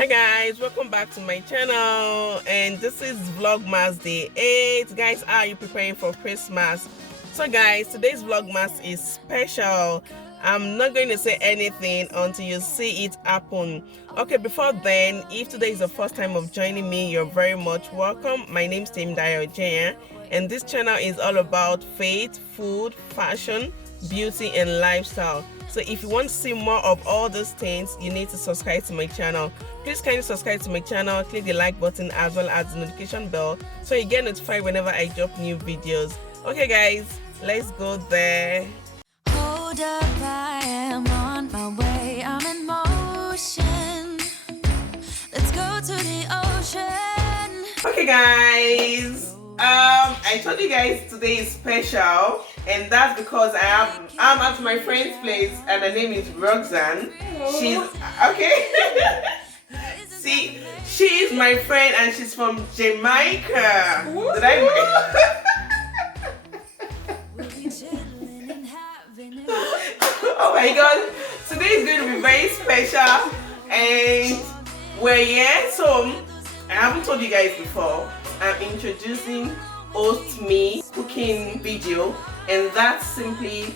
Hi guys, welcome back to my channel, and this is Vlogmas Day 8. Guys, are you preparing for Christmas? So guys, today's Vlogmas is special. I'm not going to say anything until you see it happen. Okay, before then, if today is the first time of joining me, you're very much welcome. My name is Temidayo Ojieyan, and this channel is all about faith, food, fashion, beauty, and lifestyle. So if you want to see more of all those things, you need to subscribe to my channel. Please kindly subscribe to my channel, click the like button as well as the notification bell so you get notified whenever I drop new videos. Okay guys, let's go there. Hold up, I am on my way, I'm in motion. Let's go to the ocean. Okay guys, I told you guys today is special, and that's because I'm at my friend's place and her name is Roxanne. She's okay. See, she is my friend and she's from Jamaica. Did I? Oh my god, today is going to be very special, and we're here. So I haven't told you guys before, I'm introducing Host Me cooking video, and that's simply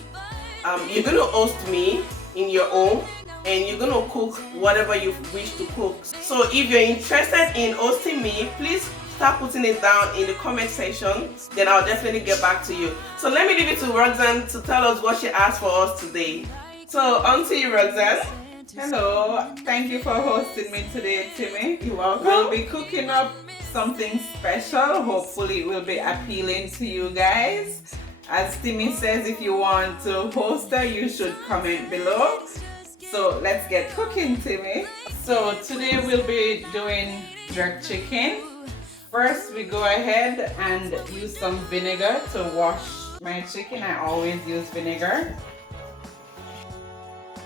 you're going to host me in your home and you're going to cook whatever you wish to cook. So if you're interested in hosting me, please start putting it down in the comment section, then I'll definitely get back to you. So let me leave it to Roxanne to tell us what she asked for us today. So on to you, Roxanne. Hello, thank you for hosting me today, Timmy. You're welcome. We'll be cooking up something special. Hopefully it will be appealing to you guys. As Timmy says, if you want to host her, you should comment below. So let's get cooking, Timmy. So today we'll be doing jerk chicken. First, we go ahead and use some vinegar to wash my chicken. I always use vinegar.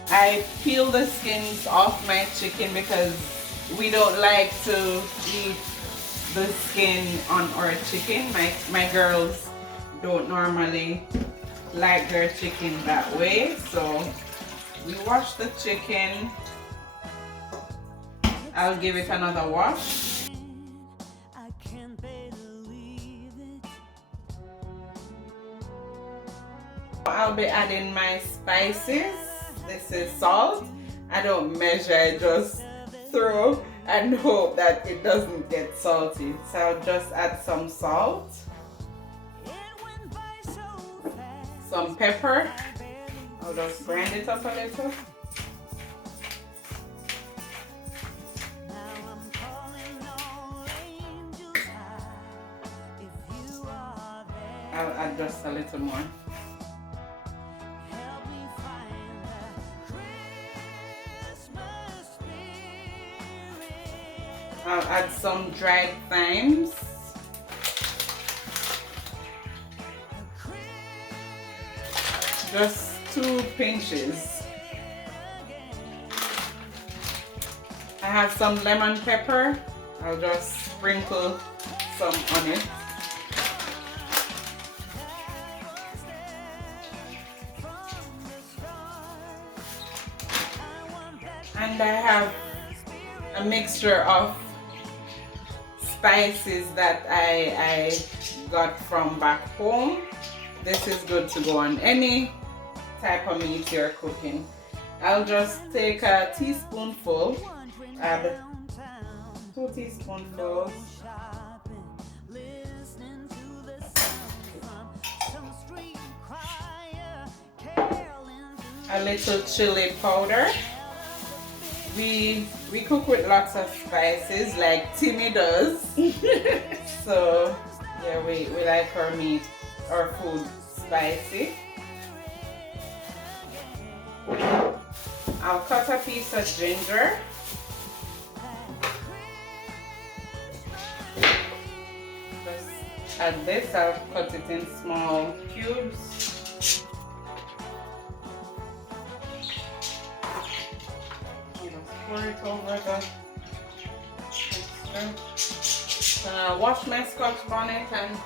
I peel the skins off my chicken because we don't like to eat the skin on our chicken. My girls don't normally like their chicken that way. So we wash the chicken. I'll give it another wash. I'll be adding my spices. This is salt. I don't measure, I just throw and hope that it doesn't get salty. So I'll just add some salt, some pepper. I'll just grind it up a little. I'll add just a little more. I'll add some dried thymes. Just 2 pinches. I have some lemon pepper. I'll just sprinkle some on it. And I have a mixture of spices that I got from back home. This is good to go on any type of meat you're cooking. I'll just take a teaspoonful, add 2 teaspoonfuls. A little chili powder. We cook with lots of spices like Timmy does. So yeah, we like our meat, our food spicy. I'll cut a piece of ginger. Just add this. I'll cut it in small cubes. Pour it over the mixture. I'll wash my Scotch bonnet and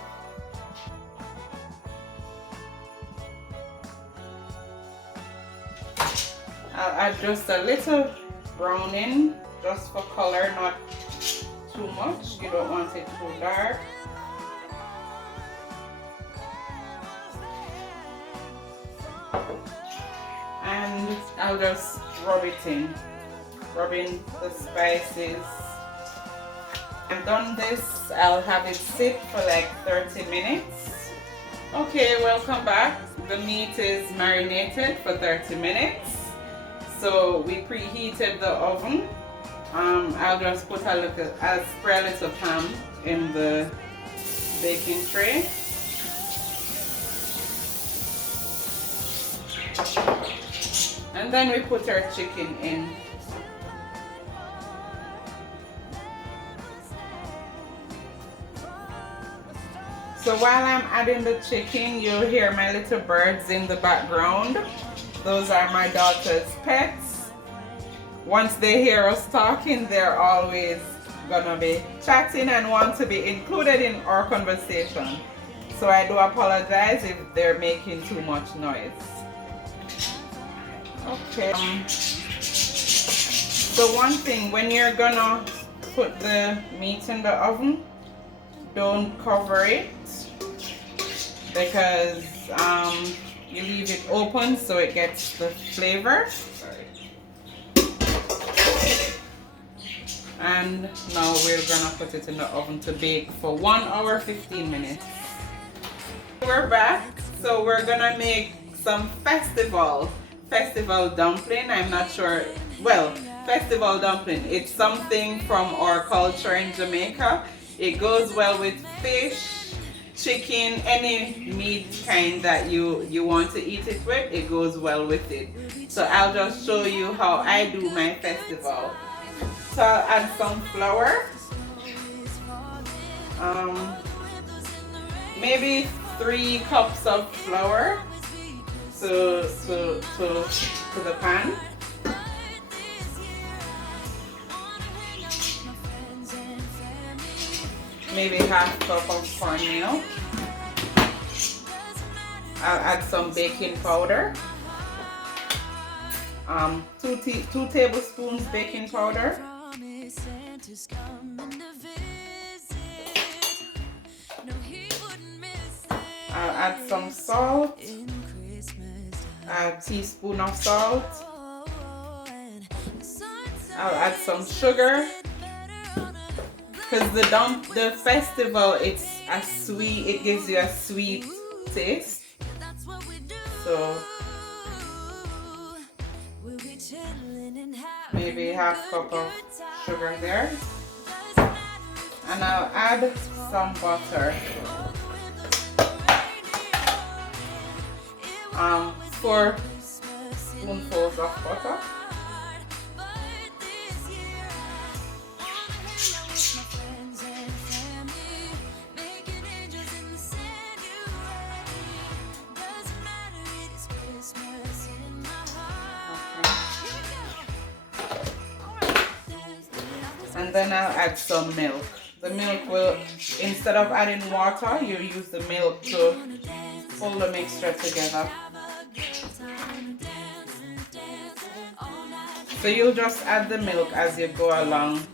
I'll add just a little browning just for color, not too much. You don't want it too dark. And I'll just rub it in, rubbing the spices. I've done this, I'll have it sit for like 30 minutes. Okay, welcome back. The meat is marinated for 30 minutes. So we preheated the oven. I'll just put a little, I'll spray a little ham in the baking tray. And then we put our chicken in. So while I'm adding the chicken, you'll hear my little birds in the background. Those are my daughter's pets. Once they hear us talking, they're always gonna be chatting and want to be included in our conversation. So I do apologize if they're making too much noise. Okay. So one thing, when you're gonna put the meat in the oven, don't cover it, because you leave it open so it gets the flavor. Sorry. And now we're gonna put it in the oven to bake for 1 hour 15 minutes. We're back, so we're gonna make some festival dumpling. I'm not sure, well, festival dumpling, it's something from our culture in Jamaica. It goes well with fish, chicken, any meat kind that you want to eat it with, it goes well with it. So I'll just show you how I do my festival. So I'll add some flour, maybe 3 cups of flour to the pan. Maybe half cup of cornmeal. I'll add some baking powder. 2 tablespoons baking powder. I'll add some salt. A teaspoon of salt. I'll add some sugar. Because the festival, it's a sweet, it gives you a sweet taste. So maybe half cup of sugar there. And I'll add some butter. 4 spoonfuls of butter. And then I'll add some milk. The milk will, instead of adding water, you use the milk to hold the mixture together. So you'll just add the milk as you go along.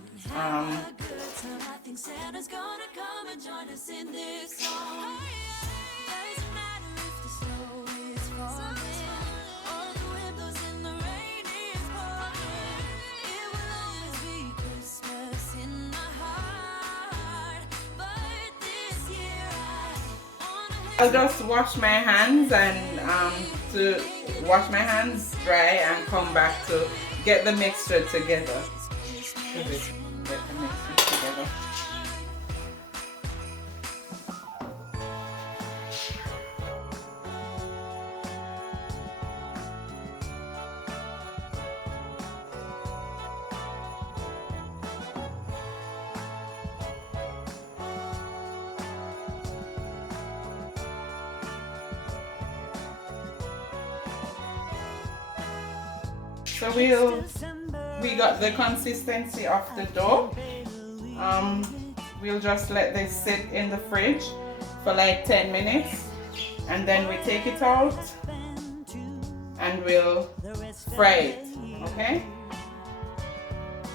I'll just wash my hands and to wash my hands dry and come back to get the mixture together. Get the mixture together. So we got the consistency of the dough. We'll just let this sit in the fridge for like 10 minutes and then we take it out and we'll fry it, okay?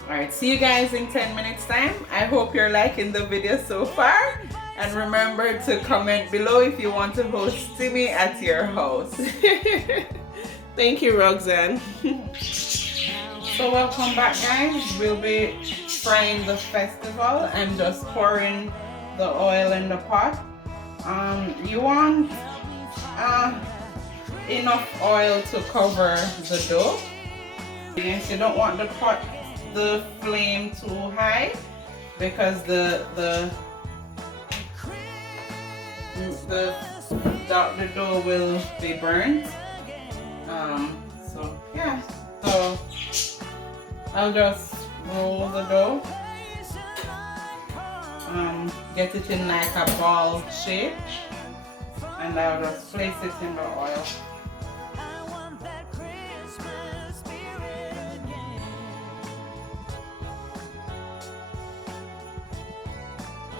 Alright, see you guys in 10 minutes time. I hope you're liking the video so far. And remember to comment below if you want to host Timmy at your house. Thank you, Roxanne. So welcome back, guys. We'll be frying the festival. I'm just pouring the oil in the pot. You want enough oil to cover the dough. Yes, you don't want the flame too high because the dough will be burnt. So yeah, so I'll just roll the dough, get it in like a ball shape, and I'll just place it in the oil.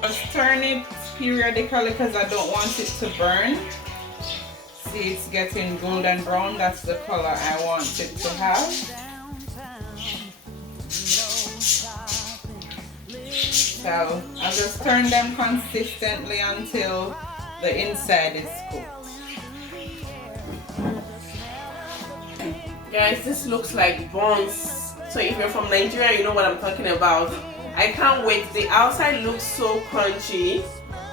Just turn it periodically because I don't want it to burn. See, it's getting golden brown. That's the color I want it to have. So I'll just turn them consistently until the inside is cooked. Guys, this looks like buns. So if you're from Nigeria, you know what I'm talking about. I can't wait. The outside looks so crunchy,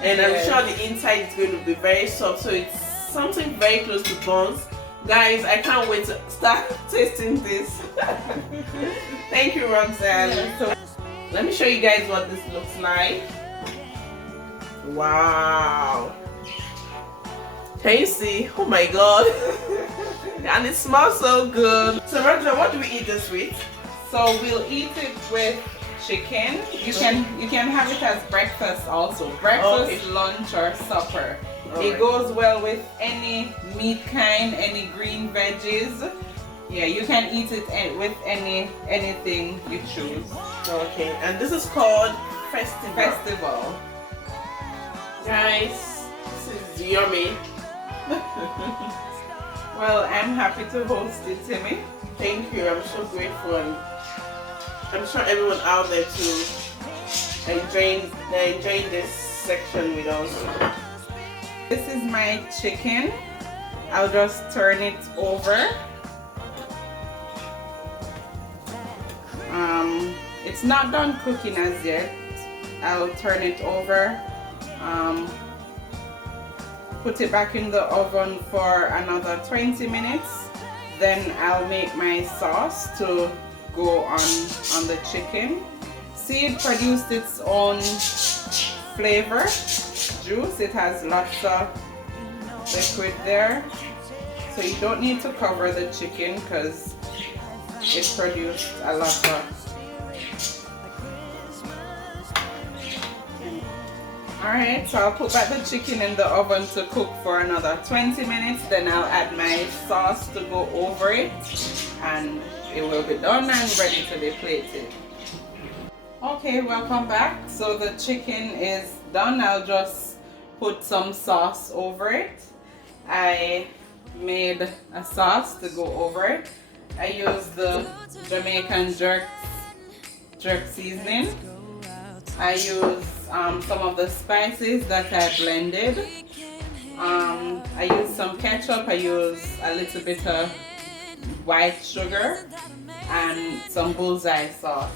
and I'm sure the inside is going to be very soft. So it's something very close to buns. Guys, I can't wait to start tasting this. Thank you, Roxanne. So let me show you guys what this looks like. Wow. Can you see? Oh my god. And it smells so good. So Roxanne, what do we eat this with? So we'll eat it with chicken. You can have it as breakfast also. Breakfast, lunch or supper. It goes well with any meat kind, any green veggies. Yeah, you can eat it with anything you choose. Okay, and this is called Festival. Guys, this is yummy. Well, I'm happy to host it, Timmy. Thank you, I'm so grateful. And I'm sure everyone out there too enjoying this section with us. This is my chicken. I'll just turn it over. It's not done cooking as yet. I'll turn it over. Put it back in the oven for another 20 minutes. Then I'll make my sauce to go on the chicken. See, it produced its own flavor, juice. It has lots of liquid there, so you don't need to cover the chicken because it produced a lot of. Alright, so I'll put back the chicken in the oven to cook for another 20 minutes. Then I'll add my sauce to go over it, and it will be done and ready to be plated. Okay, welcome back. So the chicken is done. I'll just put some sauce over it. I made a sauce to go over it. I used the Jamaican jerk seasoning. I used some of the spices that I blended. I used some ketchup. I used a little bit of white sugar and some bullseye sauce.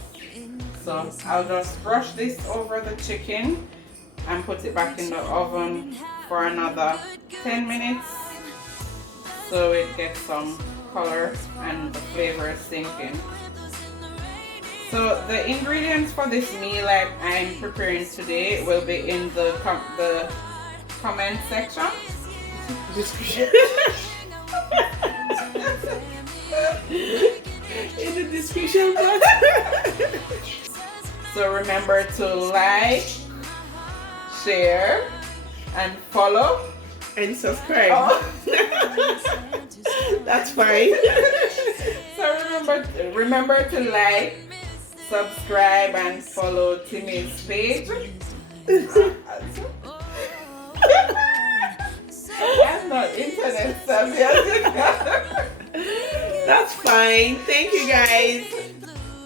So I'll just brush this over the chicken and put it back in the oven for another 10 minutes so it gets some color and the flavor sink in. So the ingredients for this meal I'm preparing today will be in the comment section. In the description box. So remember to like, share, and follow. And subscribe. Oh. That's fine. So remember to like, subscribe, and follow Timmy's page. I'm not internet savvy. That's fine. Thank you guys.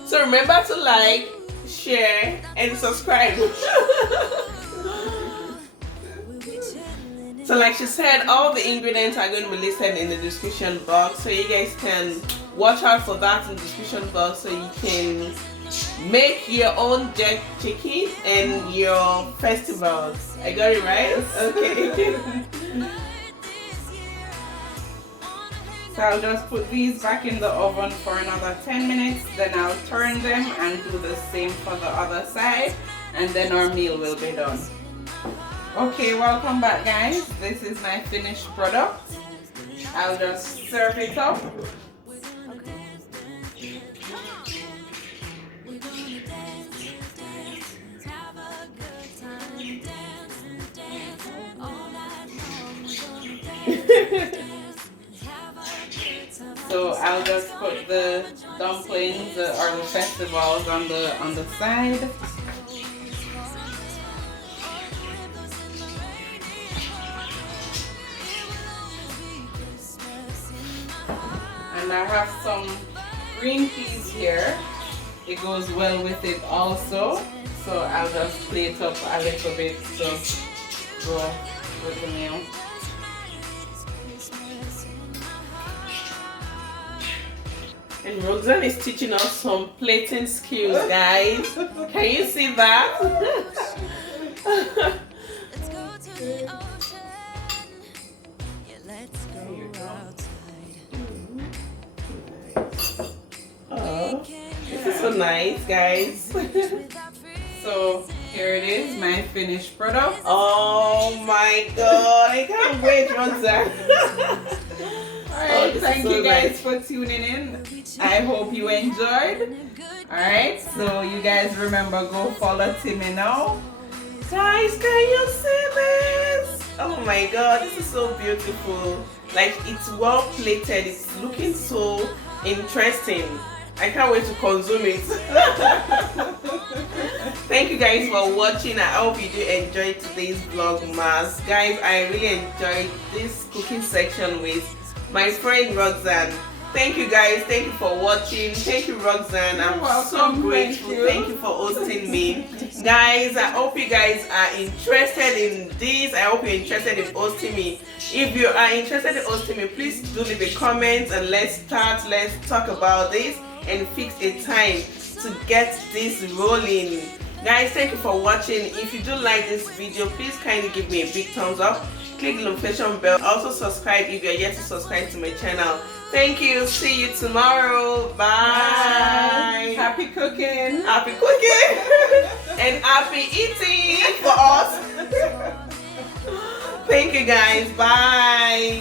So remember to like, share, and subscribe. So like she said, all the ingredients are going to be listed in the description box, so you guys can watch out for that in the description box, so you can make your own jerk chicken and your festivals. I got it right? Okay. So I'll just put these back in the oven for another 10 minutes, then I'll turn them and do the same for the other side, and then our meal will be done. Okay, welcome back guys. This is my finished product. I'll just serve it up. So I'll just put the dumplings or the festivals on the side. And I have some green peas here. It goes well with it also. So I'll just plate up a little bit to go with the meal. And Roxanne is teaching us some plating skills, guys. Can you see that? Let's go to the ocean. Yeah, let's go outside. Oh, this is so nice, guys. So here it is, my finished product. Oh my god, I can't wait, Roxanne. Alright, this thank is so you guys nice. for tuning in. I hope you enjoyed. Alright, so you guys remember, go follow Timmy now. Guys, can you see this? Oh my god, this is so beautiful. Like, it's well plated, it's looking so interesting. I can't wait to consume it. Thank you guys for watching. I hope you do enjoy today's Vlogmas. Guys, I really enjoyed this cooking section with my friend Roxanne. Thank you guys, thank you for watching. Thank you Roxanne, I'm so grateful. Thank you for hosting me. Guys, I hope you guys are interested in this. I hope you're interested in hosting me. If you are interested in hosting me, please do leave a comment and let's talk about this and fix a time to get this rolling. Guys, thank you for watching. If you do like this video, please kindly give me a big thumbs up. Click the notification bell. Also subscribe if you're yet to subscribe to my channel. Thank you. See you tomorrow. Bye. Happy cooking. Happy cooking. And happy eating for us. Thank you guys. Bye.